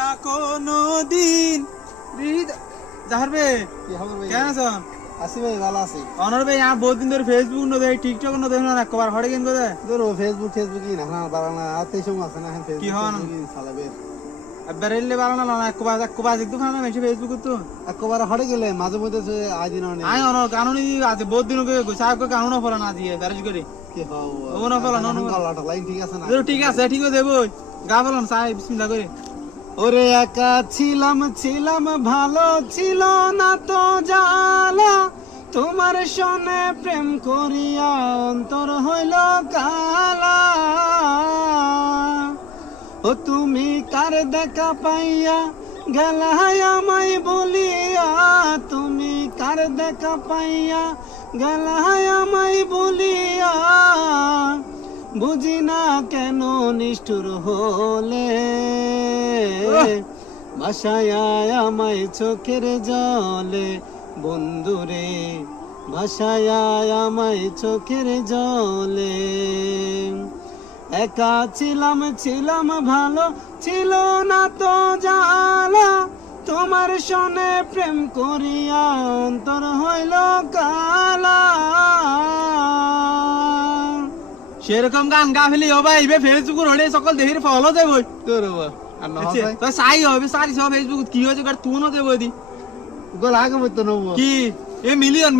না কোনো দিন জাহার বে কি খবর ভাই? কেন আছো? আছি ভাই, ভালো আছি। অনর ভাই यहाँ बहुत दिन ধরে ফেসবুক ন দেই টিকটক ন দেখো না একবার হড়ে গেন কোদে ধরো ফেসবুক কি না বাড়ানা আর তেই সময় আছে না এখন কি ফেসবুক হন? চালাবে। বেরেলে বাড়ানো না একবার একটু খানা মেশে ফেসবুক তো একবারে হড়ে গেলে মাঝে মধ্যে যে আইদিন অনেক আই অনর কানুনি আছে বহুত দিন কে সাহেব কে কানুন ফলা না দিয়ে ব্যারেজ করে কি হও ও না ফলা না গলাটা লাইন ঠিক আছে না? ঠিক আছে ঠিক আছে দেবো গা বলন সাহেব বিসমিল্লাহ করে ওরে একা ছিলাম ভালো ছিল না তো জালা, তোমার সনে প্রেম করিয়া অন্তর হইল কালা। ও তুমি কার দেখা পাইয়া গেলাই আমায় বলিয়া, তুমি কার দেখা পাইয়া গেলাই আমায় বলিয়া, বুঝি না কেন নিষ্ঠুর হলে ভাষায় আমায় চোখের জলে বন্ধুরে, ভাষায় আমায় চোখের জলে। একা ছিলাম ভালো ছিল না তো জালা, তোমার সনে প্রেম করিয়া অন্তর হইল কালা। সেরকম গান গা ফেলি ও ভাই বে ফেসবুক হড়ে সকল দেহির ফলো দেবো তোর আর না ভাই তো সাই হবে সারি সব ফেসবুক কি হয়েছে কার তুই ন দেবো দি গোল আগে বইতো নব কি এ মিলিয়ন